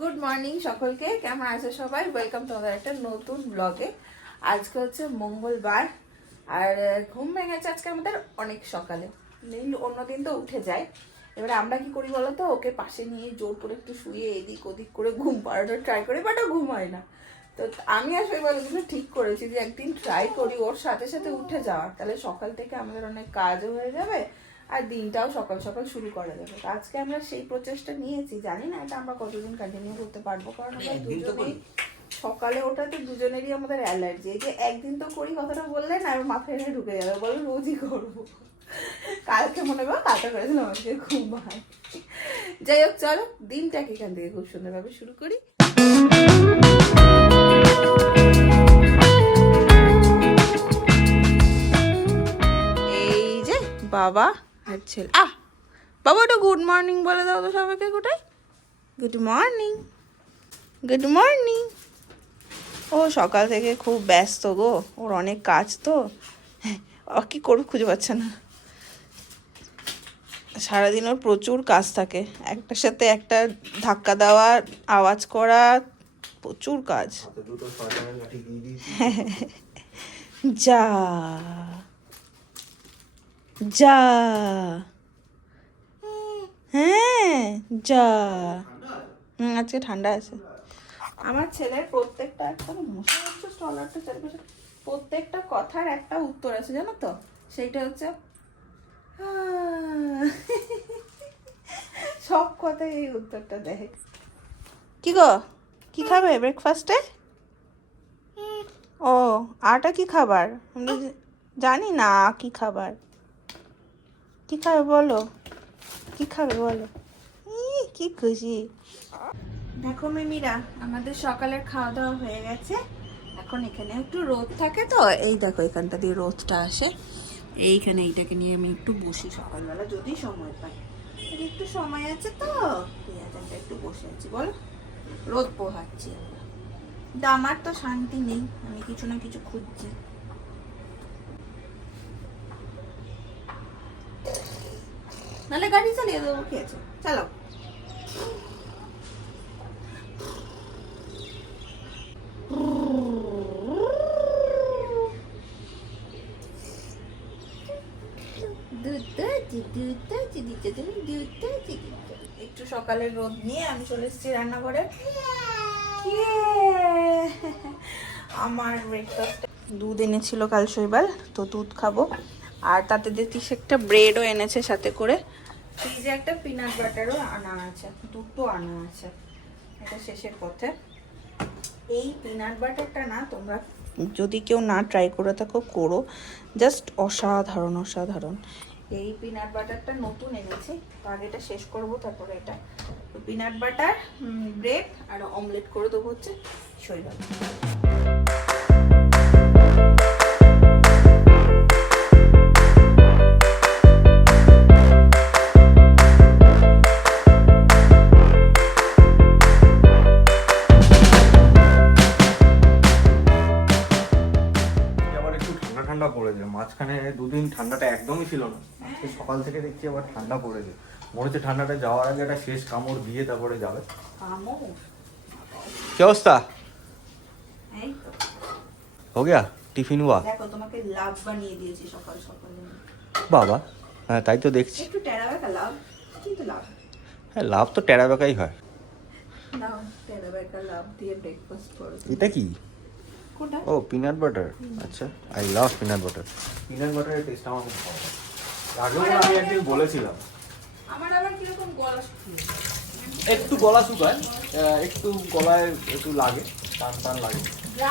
Good morning সকলকে, কেমন আছে সবাই? ওয়েলকাম তোমাদের একটা নতুন ব্লগে। আজকে হচ্ছে মঙ্গলবার আর ঘুম ভেঙেছে আজকে আমাদের অনেক সকালে। অন্যদিন তো উঠে যায়। এবারে আমরা কি করি বলো তো, ওকে পাশে নিয়ে জোর করে একটু শুয়ে এদিক ওদিক করে ঘুম পাড়ানোর ট্রাই করি, বাট ও ঘুম হয় না। তো আমি আর শৈবাল কিন্তু ঠিক করেছি যে একদিন ট্রাই করি ওর সাথে সাথে উঠে যাওয়ার, তাহলে সকাল থেকে আমাদের অনেক কাজও হয়ে যাবে আর দিনটাও সকাল সকাল শুরু করা যাবে। আজকে আমরা সেই প্রচেষ্টা নিয়েছি, জানি না এটা আমরা কতদিন কন্টিনিউ করতে পারবো, কারণ আমরা দুজনেই সকালে ওঠাতে দুজনেরই আমাদের অ্যালার্জি। এই যে একদিন তো করি কথাটা বললে না, আর মাথায় এনে ঢুকে যাবে, বলো রোজই করবো। কালকে মনে করো কালকে করেছিলাম, আজকে ঘুম হয়। যাই হোক, চলো দিনটাকে এখান থেকে খুব সুন্দরভাবে শুরু করি। এই যে বাবা আর ছেলে, বাবা ওটা গুড মর্নিং বলে দাও তো সবাইকে। কোথায় গুড মর্নিং, গুড মর্নিং। ও সকাল থেকে খুব ব্যস্ত গো, ওর অনেক কাজ তো, কি করব খুঁজে পাচ্ছে না। সারাদিন ওর প্রচুর কাজ থাকে, একটার সাথে একটা ধাক্কা দেওয়া, আওয়াজ করা, প্রচুর কাজ। যা যা, হ্যাঁ যা। আজকে ঠান্ডা আছে। আমার ছেলের প্রত্যেকটা একটা মশা হচ্ছে স্টলারটা চারপাশে, প্রত্যেকটা কথার একটা উত্তর আছে জানো তো, সেইটা হচ্ছে সব কথায় এই উত্তরটা দেয়। কি গো, কি খাবে ব্রেকফাস্টে? ও আটা কি খাবার? আমরা জানি না কি খাবার। কি খাবে বলো, কি খাবে বলো। কি খুশি। দেখো মিমিরা, আমাদের সকালের খাওয়া দাওয়া হয়ে গেছে। এখন এখানে একটু রোদ থাকে তো, এই দেখো এখানটা দিয়ে রোদটা আসে, এইখানে এইটাকে নিয়ে আমি একটু বসি সকালবেলা যদি সময় পাই। একটু সময় আছে তো একটু বসে আছি, বলো রোদ পোহাচ্ছি। কিন্তু আমার তো শান্তি নেই, আমি কিছু না কিছু খুঁজছি। নাহলে গাড়ি চালিয়ে দেবো, খেয়েছো চালাও। একটু সকালের রোদ নিয়ে আমি চলে এসেছি রান্নাঘরে। আমার ব্রেকফাস্ট দুধ এনেছিল কাল শৈবাল, তো দুধ খাবো। আর তাতে দেখছি একটা ব্রেডও এনেছে সাথে করে, ফ্রিজে একটা পিনাট বাটারও আনা আছে, দুটো আনা আছে, এটা শেষের পথে। এই পিনাট বাটারটা না, তোমরা যদি কেউ না ট্রাই করে থাকো করো, জাস্ট অসাধারণ অসাধারণ। এই পিনাট বাটারটা নতুন এনেছি, তো আগে এটা শেষ করবো, তারপরে এটা পিনাট বাটার ব্রেড আর অমলেট করে দেবো হচ্ছে শৈবাল। ঠান্ডা পড়েছে, মাঝখানে দুদিন ঠান্ডাটা একদমই ছিল না, আজকে সকাল থেকে দেখছি আবার ঠান্ডা পড়েছে। মনে হচ্ছে ঠান্ডাটা যাওয়ার আগে একটা শেষ কামড় দিয়ে তারপরে যাবে। কি অবস্থা? हो गया टिफिन हुआ? দেখো তোমাকে লাভ বানিয়ে দিয়েছি সকাল সকাল। বাবা হ্যাঁ তাই তো দেখছি। একটু টেরা বেঁকা লাভ, কিন্তু লাভ। হ্যাঁ লাভ তো টেরা বেকাই হয়। নাও টেরা বেঁকা লাভ দিয়ে ব্রেকফাস্ট করো। এটা কি? কোনটা? ও পিনাট বাটার। আচ্ছা, I love peanut butter. Peanut বাটারের টেস্ট আমার খুব ভালো লাগে। আগেও আমি একদিন বলেছিলাম। আমার আবার কিরকম গলা শুকিয়ে একটু গলা শুকায়, একটু গলায় একটু লাগে, টান টান লাগে,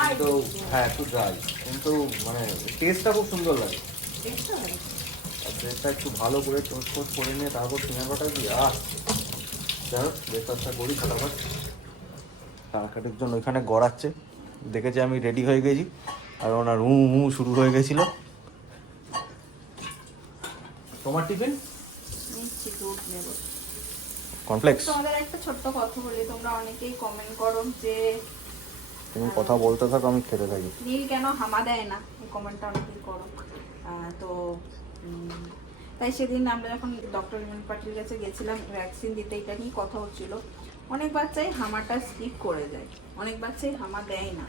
কিন্তু হ্যাঁ একটু ড্রাই, কিন্তু মানে টেস্টটা খুব সুন্দর লাগে। আর ব্রেডটা একটু ভালো করে টোস্ট টোস্ট করে নিয়ে তারপর পিনাট বাটার দিয়ে যাই হোক ব্রেকফাস্টটা করি ফটাফট। তাড়াতাড়ির জন্য ওইখানে গড়াচ্ছে, দেখেছি আমি রেডি হয়ে গেছি, আর ওনার শুরু হয়ে গেছিল। তোমার টিফিন? নিচ্ছি দুধ নেব। কর্নফ্লেক্স। তোমাদের একটা ছোট্ট কথা বলি, তোমরা অনেকেই কমেন্ট করো যে তুমি কথা বলতে থাকো আমি খেতে থাকি। নীল কেন হামা দেয় না, এই কমেন্টটা অনেকেই করো। তো তাই সেদিন আমরা যখন ডক্টর ইমন পাটিল কাছে গেছিলাম ভ্যাকসিন দিতে, এটা নিয়ে কথা হচ্ছিল। অনেক বাচ্চাই হামাটা স্কিপ করে যায়, অনেক বাচ্চাই হামা দেয় না,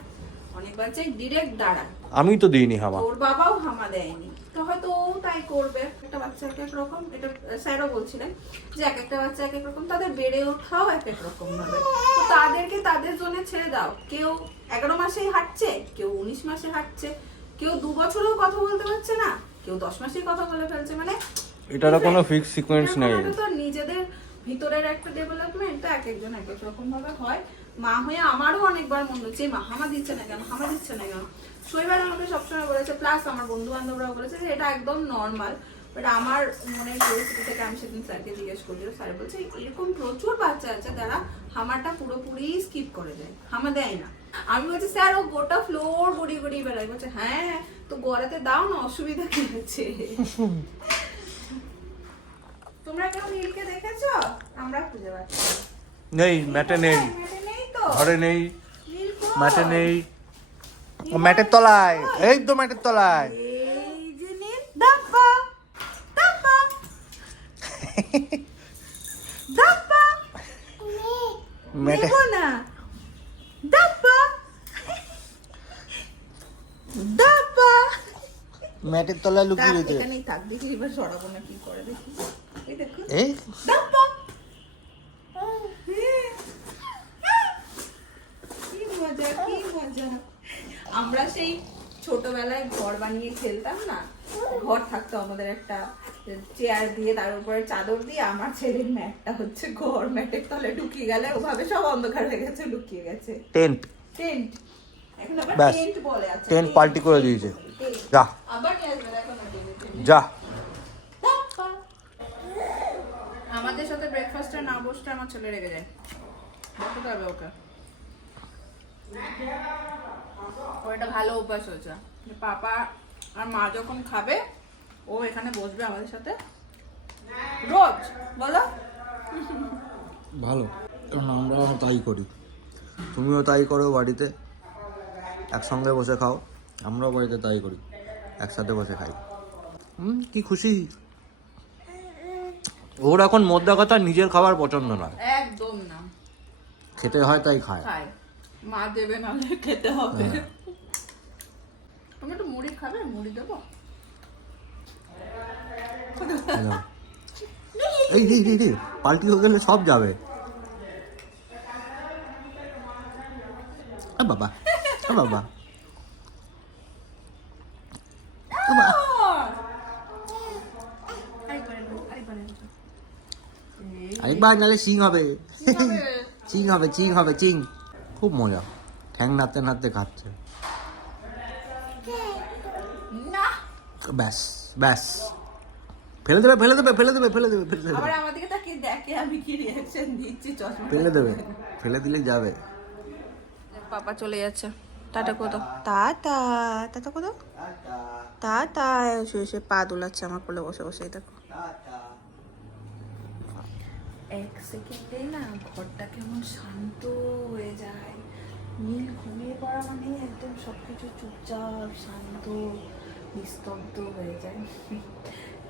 অনেক বাচ্চাই ডিরেক্ট দাঁড়ায়। আমি তো দিইনি হামা। ওর বাবাও হামা দেয়নি, তো হয়তো ও তাই করবে। একটা বাচ্চা এক এক রকম, এটা স্যারও বলছিলেন যে এক একটা বাচ্চা এক এক রকম, তাদের বেড়ে ওঠাও এক এক রকম ভাবে। তো তাদেরকে তাদের জন্য ছেড়ে দাও। কেউ 11 মাসেই হাঁটছে, কেউ 19 মাসে হাঁটছে, কেউ 2 বছরেও কথা বলতে পারছে না, কেউ 10 মাসেই কথা বলে ফেলছে। মানে এটার কোনো ফিক্স সিকোয়েন্স নেই। এটা তো নিজেদের ভিতরের একটা ডেভেলপমেন্ট, এক একজন এক এক রকম ভাবে হয়। মা হয়ে আমারও অনেকবার মনে হচ্ছে মা হামা দিচ্ছে না কেন, হামা দিচ্ছে না কেন। শৈবাল আমাকে সবসময় বলেছে, প্লাস আমার বন্ধু বান্ধবরাও বলেছে যে এটা একদম নর্মাল। বাট আমার মনের পরিস্থিতি থেকে আমি সেদিন স্যারকে জিজ্ঞেস করছিলাম, স্যার বলছে এরকম প্রচুর বাচ্চা আছে যারা হামাটা পুরোপুরি স্কিপ করে দেয়, হামা দেয় না। আমি বলছি স্যার ও গোটা ফ্লোর গড়িয়ে গড়িয়ে বেড়ায়। বলছে হ্যাঁ তো গড়াতে দাও না, অসুবিধা কি আছে। তোমরা কেউ নীলকে দেখেছো? আমরা খুঁজে পাচ্ছি নেই, ম্যাটে নেই, ঘরে নেই, ম্যাটে নেই, ও ম্যাটের তলায়, এই তো ম্যাটের তলায়। এই যে নীল, দাপ্পা দাপ্পা দাপ্পা ম্যাটে নেবো না, দাপ্পা দাপ্পা ম্যাটের তলায় লুকিয়ে রয়েছে। এখানেই থাক, দেখি এবার সরাবো না কি করে, দেখি। এই দেখো এই দাপ্পা, কি মজা কি মজা। আমরা সেই ছোটবেলায় ঘর বানিয়ে খেলতাম না, ঘর থাকতো আমাদের একটা চেয়ার দিয়ে, তার উপরে চাদর দিয়ে। আমার ছেলের ম্যাটটা হচ্ছে ঘর, ম্যাটের তলে ঢুকিয়ে গেলে ওভাবে সব অন্ধকার হয়ে গেছে, লুকিয়ে গেছে। টেন্ট, টেন্ট, এখন আবার ব্যাস, টেন্ট বলে। আচ্ছা টেন্ট পাল্টি করে দিয়েছে। যা আবার নিয়ে আসবে, দেখো না টেন্ট। যা। আমাদের সাথে ব্রেকফাস্টে না বসতে আমার ছেলে রেগে যায়, বসতে হবে ওকে। ওর একটা ভালো অভ্যাস হয়েছে, পাপা আর মা যখন খাবে ও এখানে বসবে আমাদের সাথে রোজ। বলো ভালো, কারণ আমরাও তাই করি, তুমিও তাই করো বাড়িতে, একসঙ্গে বসে খাও। আমরাও বাড়িতে তাই করি, একসাথে বসে খাই। কি খুশি ওর। এখন মোদ্দা কথা নিজের খাবার পছন্দ নয়, একদম না, খেতে হয় তাই খায়। খায়, মা দেবে নাহলে খেতে হবে। তুমি একটু মুড়ি খাবে? মুড়ি দেবো? এই পাল্টি হয়ে গেলে সব যাবে। বাবা বাবা আরেকবার নালে চিং হবে, চিং হবে, চিং হবে, চিং। খুব মজা, ঠ্যাং নাড়তে নাড়তে খাচ্ছে। ব্যাস ব্যাস, ফেলে দেবে ফেলে দেবে ফেলে দেবে ফেলে দেবে ফেলে দেবে, আবার আমার দিকে তাকিয়ে দেখে আমি কি রিঅ্যাকশন দিচ্ছি। চশমা ফেলে দেবে, ফেলে দিলে যাবে। পাপা চলে যাচ্ছে, টাটা কোথাও, টাটা টাটা কোথাও, টাটা। শুয়ে পা দুলাচ্ছে আমার কোলে বসে বসে, দেখো। এক সেকেন্ডে না ঘরটা কেমন শান্ত হয়ে যায়। নীল ঘুমিয়ে পড়া মানে একদম সবকিছু চুপচাপ শান্ত নিস্তব্ধ হয়ে যায়।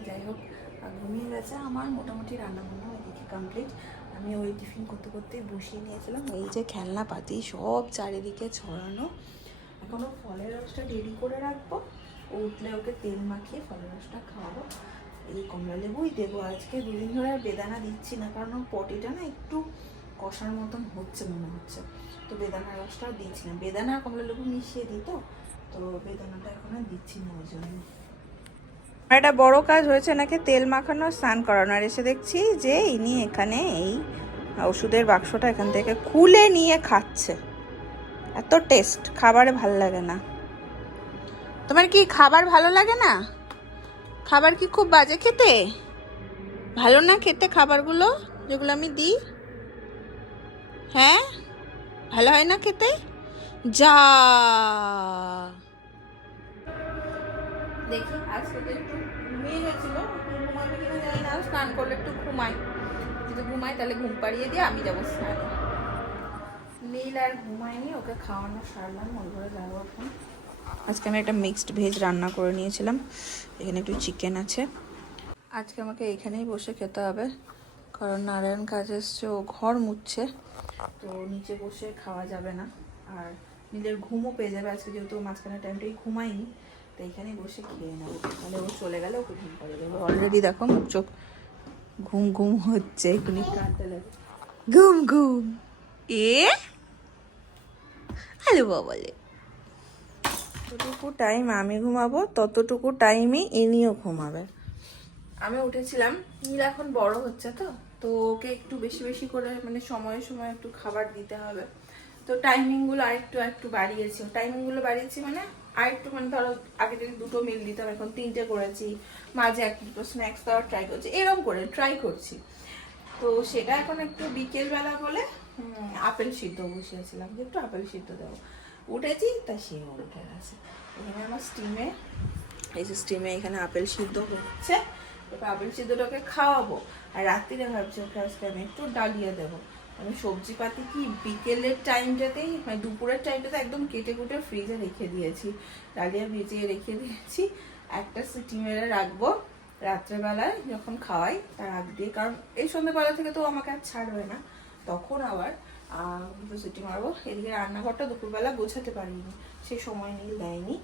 যাই হোক, ঘুমিয়ে গেছে। আমার মোটামুটি রান্নাবান্না ওইদিকে কমপ্লিট। আমি ওই টিফিন করতে করতেই বসিয়ে নিয়েছিলাম। এই যে খেলনাপাতি সব চারিদিকে ছড়ানো। এখনও ফলের রসটা রেডি করে রাখবো, উঠলে ওকে তেল মাখিয়ে ফলের রসটা খাওয়াবো। এই কমলা লেবুই দেবো আজকে। 2 দিন ধরে আর বেদানা দিচ্ছি না, কারণ পটিটা না একটু কষার মতন হচ্ছে মনে হচ্ছে, তো বেদানার রসটাও দিচ্ছি না। বেদানা আর কমলা লেবু মিশিয়ে দিত, তো বেদানাটা এখন আর দিচ্ছি না ওই জন্য। একটা বড় কাজ হয়েছে নাকি, তেল মাখানো, স্নান করানো। আর এসে দেখছি যে ইনি এখানে এই ওষুধের বাক্সটা এখান থেকে খুলে নিয়ে খাচ্ছে। এত টেস্ট, খাবারে ভালো লাগে না? তোমার কি খাবার ভালো লাগে না? খাবার কি খুব বাজে খেতে? ভালো না খেতে খাবারগুলো যেগুলো আমি দিই? হ্যাঁ, ভালো হয় না খেতে? যা দেখি আজকে তো একটু ঘুমিয়ে গেছিল, ঘুমাবে কিনা জানি না। স্নান করলে একটু ঘুমাই, যদি ঘুমাই তাহলে ঘুম পাড়িয়ে দিয়ে আমি যাবো স্নানে। নীল আর ঘুমায়নি, ওকে খাওয়ানো সারলাম, ওই ঘরে যাবো এখন। আজকে আমি একটা মিক্সড ভেজ রান্না করে নিয়েছিলাম, এখানে একটু চিকেন আছে। আজকে আমাকে এখানেই বসে খেতে হবে, কারণ নারায়ণ কাজ এসছে, ও ঘর মুছছে, তো নিচে বসে খাওয়া যাবে না। আর নীলের ঘুমও পেয়ে যাবে আজকে, যেহেতু মাঝখানে টাইমটাই ঘুমাইনি, তো এখানেই বসে খেয়ে নেবো। তাহলে ও চলে গেলে ওকে ঘুম পাড়িয়ে দেবো। অলরেডি দেখো মুখ চোখ ঘুম ঘুম হচ্ছে, এখনই কাঁদতে লাগে ঘুম ঘুম। হ্যালো বলে যতটুকু টাইম আমি ঘুমাবো ততটুকু টাইমই ইনিও ঘুমাবে। আমি উঠেছিলাম, নীল এখন বড় হচ্ছে, তো ওকে একটু বেশি বেশি করে মানে সময়ে সময়ে একটু খাবার দিতে হবে। তো টাইমিংগুলো আরেকটু বাড়িয়েছি। টাইমিংগুলো বাড়িয়েছি মানে আরেকটু, মানে ধরো আগে যদি 2টো মিল দিতাম, এখন 3টে করেছি, মাঝে 1-2 স্ন্যাক্স দেওয়ার ট্রাই করছি, এরকম করে ট্রাই করছি। তো সেটা এখন একটু বিকেলবেলা বলে আপেল সিদ্ধ বসিয়েছিলাম, যে একটু আপেল সিদ্ধ দেবো। উঠেছি তা সেও উঠে গেছে। এখানে আমার স্টিমে, এই যে স্টিমে এখানে আপেল সিদ্ধ হচ্ছে, এবার আপেল সিদ্ধটাকে খাওয়াবো। আর রাত্রিরে ভাবছি ওকে আজকে আমি একটু ডালিয়ে দেবো। আমি সবজিপাতি কি বিকেলের টাইমটাতেই, মানে দুপুরের টাইমটাতে একদম কেটে কুটে ফ্রিজে রেখে দিয়েছি, ডালিয়া ভিজিয়ে রেখে দিয়েছি। একটা সিটি মেরে রাখবো, রাত্রেবেলায় যখন খাওয়াই তার আগ দিয়ে, কারণ এই সন্ধ্যেবেলা থেকে তো আমাকে আর ছাড়বে না, তখন আবার দুটো সিটি মারবো। এদিকে রান্নাঘরটা দুপুরবেলা গোছাতে পারিনি, সে সময় নীল দেয়নি।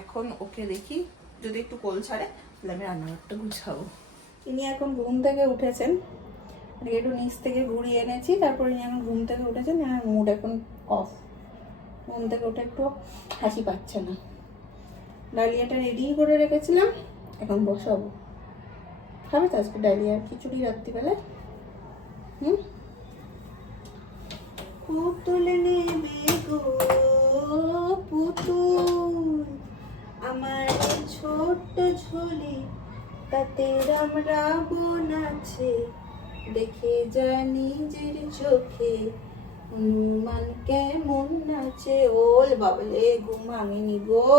এখন ওকে দেখি যদি একটু কোল ছাড়ে তাহলে আমি রান্নাঘরটা গুছাবো। ইনি এখন ঘুম থেকে উঠেছেন, একটু নিচ থেকে ঘুরিয়ে এনেছি, তারপর ইনি এখন ঘুম থেকে উঠেছেন। এনার মুড এখন অফ, ঘুম থেকে উঠে একটু হাসি পাচ্ছে না। ডালিয়াটা রেডি করে রেখেছিলাম, এখন বসাবো। খাবে তো আজকে ডালিয়া খিচুড়ি রাত্রিবেলায়? পুতুল নেবে গো পুতুল, আমার ছোট্ট ঝোলি তাতে রাম রাবণ আছে, দেখে যা নিজের চোখে হনুমান কেমন নাচে। ওল বাবলে ঘুম ভাঙেনি গো,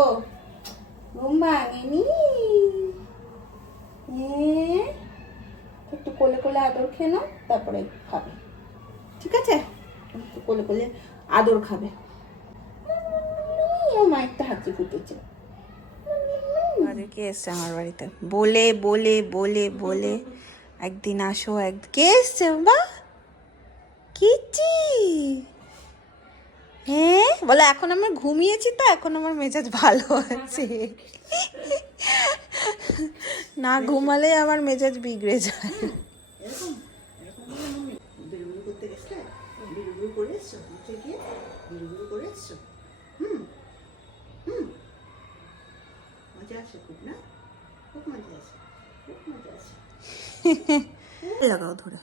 ঘুম ভাঙেনি। একটু কোলে কোলে আদর খেয়ে নাও, তারপরে খাবে, ঠিক আছে? একটু কোলে কোলে আদর খাবে। মায়েরটা হাঁচি ফুটেছে। কে এসছে আমার বাড়িতে বলে বলে বলে বলে একদিন আসো, কে এসছে বা কিচি? হ্যাঁ বলে এখন আমি ঘুমিয়েছি, তো এখন আমার মেজাজ ভালো আছে, না ঘুমালে আমার মেজাজ বিগড়ে যায়। লাগাও ধরে।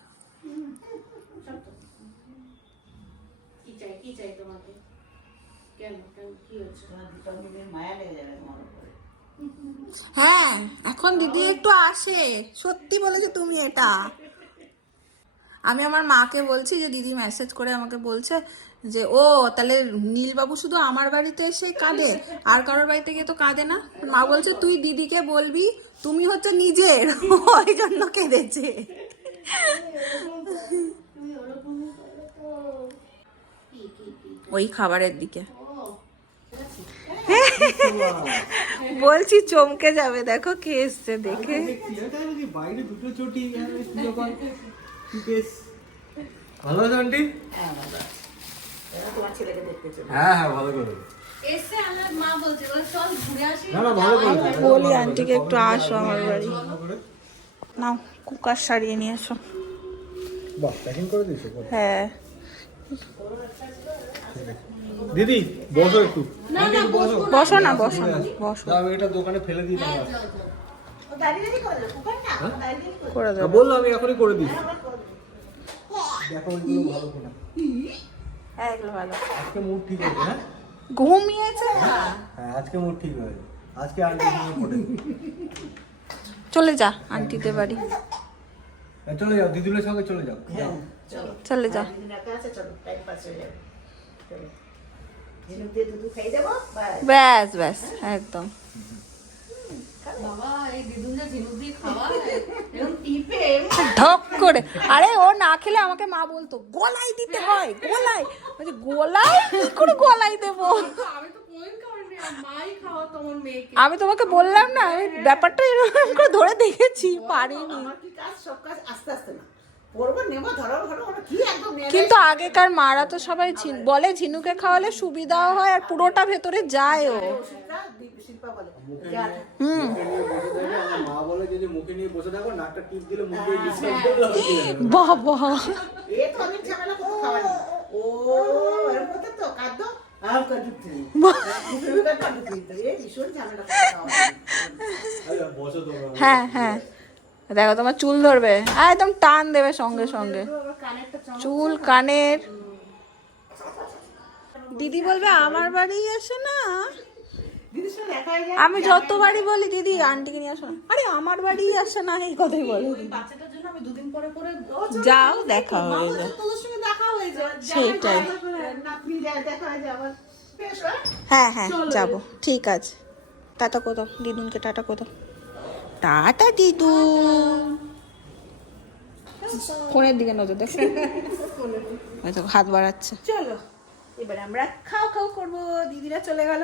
হ্যাঁ এখন দিদি একটু আসে, সত্যি বলেছো তুমি এটা। আমি আমার মাকে বলছি যে দিদি মেসেজ করে আমাকে বলছে যে ও তাহলে নীলবাবু শুধু আমার বাড়িতে এসে কাঁদে, আর কারোর বাড়িতে গিয়ে তো কাঁদে না। মা বলছে তুই দিদিকে বলবি তুমি হচ্ছে নিজের, ওই জন্য কেঁদেছে। ওই খাবারের দিকে বলছি চমকে যাবে, দেখো কে এসছে দেখে। বাইরে দুটো চটি ভালো আছে আন্টি? হ্যাঁ হ্যাঁ ভালো করে বলি আন্টিকে একটু আসো আমার বাড়ি, নাও কুকার সারিয়ে নিয়ে এসো। হ্যাঁ দিদি বসো একটু, বসো না বসো না বসো, আমি এটা দোকানে ফেলে দিই, করে দেবো। বললো আমি এখনই করে দিই। দেখো ওইগুলো ভালো কিনা। হ্যাঁ এগুলো ভালো। আজকে মুড ঠিক আছে? হ্যাঁ ঘুমিয়েছে না? হ্যাঁ আজকে মুড ঠিক হয়েছে, আজকে আন্টি পড়ে চলে যা আন্টিদের বাড়ি, চলে যাও দিদুলের সঙ্গে চলে যাও। চলে যা। ব্যাস ব্যাস একদম। ঢক করে, আরে ও না খেলে আমাকে মা বলতো গলায় দিতে হয়, গলায় গলায় কি করে গলায় দেবো? আমি তোমাকে বললাম না, আমি ব্যাপারটা এরকম করে ধরে দেখেছি, পারিনি। পড়বো নেবো ধরো ধরো ওরা কি একদম নেবে। কিন্তু আগেকার মারা তো সবাই বলে ঝিনুকে খাওয়ালে সুবিধাও হয় আর পুরোটা ভেতরে যায়ও। ওষুধটা শিল্পা বলে মুখে যা। হুম। মুখে নিয়ে বসে থাকে, আমার মা বলে যে মুখে নিয়ে বসে থাকো, নাকটা টিপ দিলে মুখ দিয়ে ডিসকাস করলে হবে কি জানো। বাবা এ তো অনেক ঝামেলা করতে খাওয়া নেই। ও এর মধ্যে তো কাঁদ আর কাঁদ দিতে এ ভীষণ ঝামেলা করতে খাওয়া নেই। আরে বসো তোমরা। হ্যাঁ হ্যাঁ দেখো তোমার চুল ধরবে একদম টান দেবে সঙ্গে সঙ্গে আবার কানেরটা চমক। চুল কানের। দিদি বলবে আমার বাড়ি আসে না, দিদির সঙ্গে দেখা হয়ে যায়। আমি যতবারই বলি দিদি আন্টিকে নিয়ে আসো না, আরে আমার বাড়ি আসে না, এই কথাই বলে ওই বাচ্চাটার জন্য আমি দুদিন পরে পরে যাও দেখা হয়ে যায়। তোদের সঙ্গে দেখা হয়ে যায়। সেটাই। নাতনি যায় দেখা হয়ে যায় আবার। বেশ হয়। হ্যাঁ হ্যাঁ যাবো, ঠিক আছে। টাটা কোথাও দিদুনকে টাটা কোথাও, টাটা দিদু। ফোনের দিকে নজর দেখ, হয়তো হাত বাড়াচ্ছে। চলো এবার আমরা খাও খাও করবো, দিদিরা চলে গেল,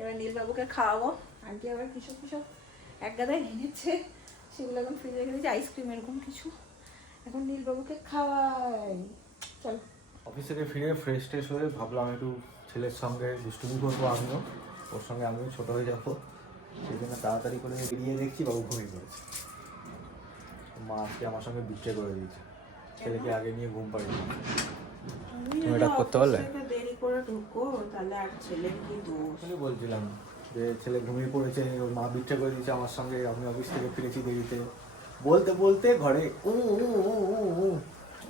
এবার নীলবাবুকে খাওয়াবো। আন্টি আবার কিছু কিছু এক গাদায় এনেছে, সেগুলো এখন ফ্রিজে রেখে দিয়েছি, আইসক্রিম এরকম কিছু। এখন নীলবাবুকে খাওয়াই, চলো। অফিস থেকে ফিরে ফ্রেশ ট্রেশ হয়ে ভাবলাম একটু ছেলের সঙ্গে দুষ্টুমি করবো, আমিও ওর সঙ্গে আমিও ছোট হয়ে যাবো, সেই জন্য তাড়াতাড়ি করে বেরিয়ে দেখছি বাবু ঘুমিয়ে পড়েছে। মা আজকে আমার সঙ্গে বিট্রে করে দিয়েছে, ছেলেকে আগে নিয়ে ঘুম পাড়িয়ে দিয়েছে। তুমি এটা করতে পারলে? দেরি করে ঢুকো তাহলে আর ছেলের কি দোষ? আমি বলছিলাম যে ছেলে ঘুমিয়ে পড়েছে, ওর মা বিট্রে করে দিয়েছে আমার সঙ্গে, আমি অফিস থেকে ফিরেছি দেরিতে, বলতে বলতে ঘরে উ উ উ উ উ,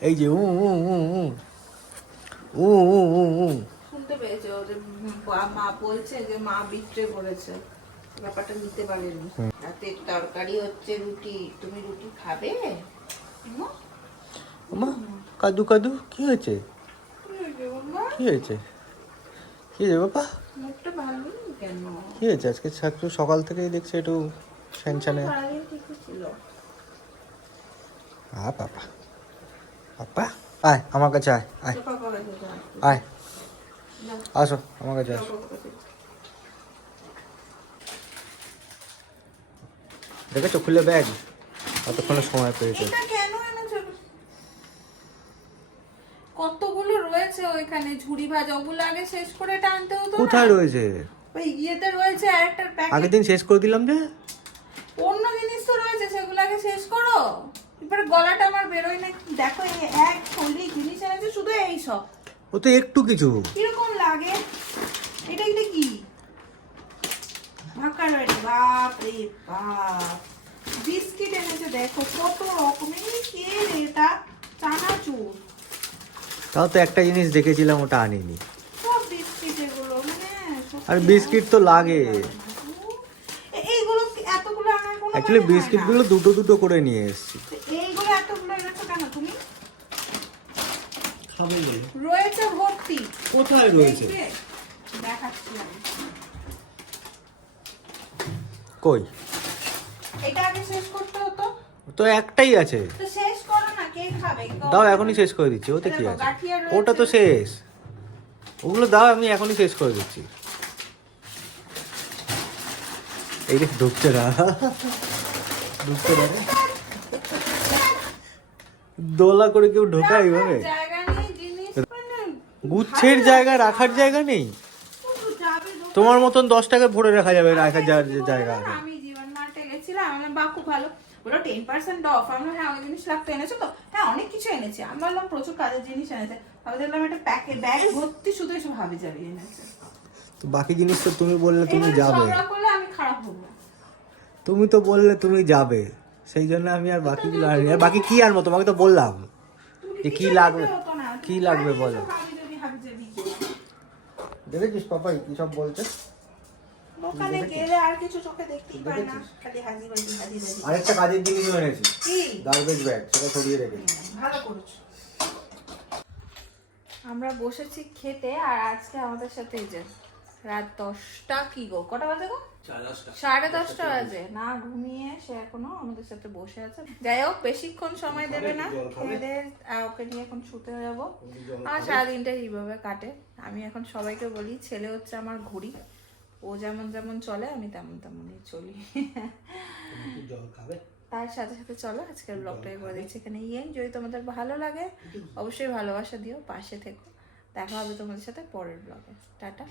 এই যে উ উ উ উ উ উ উ উ। শুনতে পেয়েছে ও যে মা বলছে যে মা বিট্রে করেছে, ব্যাপারটা নিতে পারেনি। রাতের তরকারি হচ্ছে রুটি, তুমি রুটি খাবে? মা কাদু কাদু কি হয়েছে? কি হয়েছে? কি হয়েছে বাবা? মুখটা ভালো কেন? কি হয়েছে আজকে? একটু সকাল থেকেই দেখছি একটু ছ্যানছ্যানে। সারাদিন ঠিকই ছিল। বাবা বাবা আয় আমার কাছে, আয় আয় তো পাপা কাছে যা। আয়, আসো আমার কাছে আসো। দেখেছো খুলে ব্যাগ, কতক্ষণে সময় পেয়েছে। এটা কেন এনেছো? কতগুলো রয়েছে ওইখানে ঝুড়ি ভাজা, ওগুলো আগে শেষ করে টানতে হতো না? কোথায় রয়েছে? ওই ইয়েতে রয়েছে আরেকটা প্যাকেট, আগের দিন শেষ করে দিলাম যে। অন্য জিনিস তো রয়েছে, সেগুলো আগে শেষ করো। এবারে গলাটা আমার বেরোয় না, দেখো এই এক থলি জিনিস এনেছে শুধু এই সব। ও তো একটু কিছু। কিরকম লাগে এটা? এটা কি ভাকার বাড়ি? বাপ রে বাপ, বিস্কিট এনেছে দেখো কত রকমের। কে রে এটা? চানাচুর। তাও তো একটা জিনিস দেখেছিলাম, ওটা আনিনি। সব বিস্কিট এগুলো, মানে আর বিস্কিট তো লাগে। এইগুলো এতগুলো আনার কোনো অ্যাকচুয়ালি মানে হয় বিস্কিট না। গুলো দুটো দুটো করে নিয়ে এসেছি। এইগুলো এতগুলো এনেছো কেন তুমি? খাবে রয়েছে ভর্তি। কোথায় রয়েছে? দেখবে? দেখাচ্ছি আমি। কই? এটা আগে শেষ করতে হতো। তো একটাই আছে। তো শেষ করো না, কে খাবে? দাও এখনই শেষ করে দিচ্ছি, ওতে কি দেখো, আছে? গাঠিয়া রয়েছে। ওটা তো শেষ, ওগুলো দাও আমি এখনই শেষ করে দিচ্ছি। এই রে ঢুকছে না, ঢুকছে না রে। দোলা করে কেউ ঢোকায় এইভাবে? জায়গা নেই, জিনিস মানে গুচ্ছের জায়গা, রাখার জায়গা নেই। শুধু যাবে দোকানে। তোমার মতন 10 টাকা ভরে রাখা যাবে, রাখার জায়গা আছে। আমি জীবন মার্টে গেছিলাম, আমি বললাম, বাহ খুব ভালো, বলো 10% অফ। আমি বললাম, হ্যাঁ ওই জিনিস লাগতো, এনেছো তো? হ্যাঁ অনেক কিছু এনেছি। আমি বললাম প্রচুর কাজের জিনিস এনেছে। আমি দেখলাম একটা প্যাকেট ব্যাগ ভর্তি শুধু এসব হাবি যাবি এনেছে। তো বাকি জিনিস তো তুমি বললে তুমি এবারে যাবে, ঝগড়া করলে আমি খারাপ হবো। তুমি তো বললে তুমি যাবে, সেই জন্য আমি আর বাকিগুলো আনি। আর বাকি কি আনবো? তোমাকে তো বললাম তুমি যে কি কিছু লাগবে, আনতে হতো না। কি তুমি লাগবে খালি বলো। এসব হাবিজাবি হাবিজাবি। দেখেছিস পাপাই কি সব বলছে? দোকানে গেলে আর কিছু চোখে দেখতেই পায় না, খালি হাজি বাজি হাজি বাজি। আরেকটা কাজের জিনিসও এনেছি, কি? গার্বেজ ব্যাগ, সেটা সরিয়ে রেখেছি। ভালো করেছো। আমরা বসেছি খেতে, আর আজকে আমাদের সাথে এই যে রাত 10টা কি গো, কটা বাজে গো? 10:30 বাজে। না ঘুমিয়ে সে এখনো আমাদের সাথে বসে আছে। যাই হোক বেশিক্ষণ সময় দেবে না, খেয়ে দিয়ে ওকে নিয়ে এখন শুতে যাবো। আমার সারাদিনটা এইভাবে কাটে। আমি এখন সবাইকে বলি ছেলে হচ্ছে আমার ঘড়ি, ও যেমন যেমন চলে আমি তেমন তেমনই চলি। জল খাবে? তার সাথে সাথে চলো আজকের ব্লগটাই করে দিচ্ছি এখানে ইয়েন। যদি তোমাদের ভালো লাগে অবশ্যই ভালোবাসা দিও, পাশে থেকো। দেখা হবে তোমাদের সাথে পরের ব্লগে। টাটা।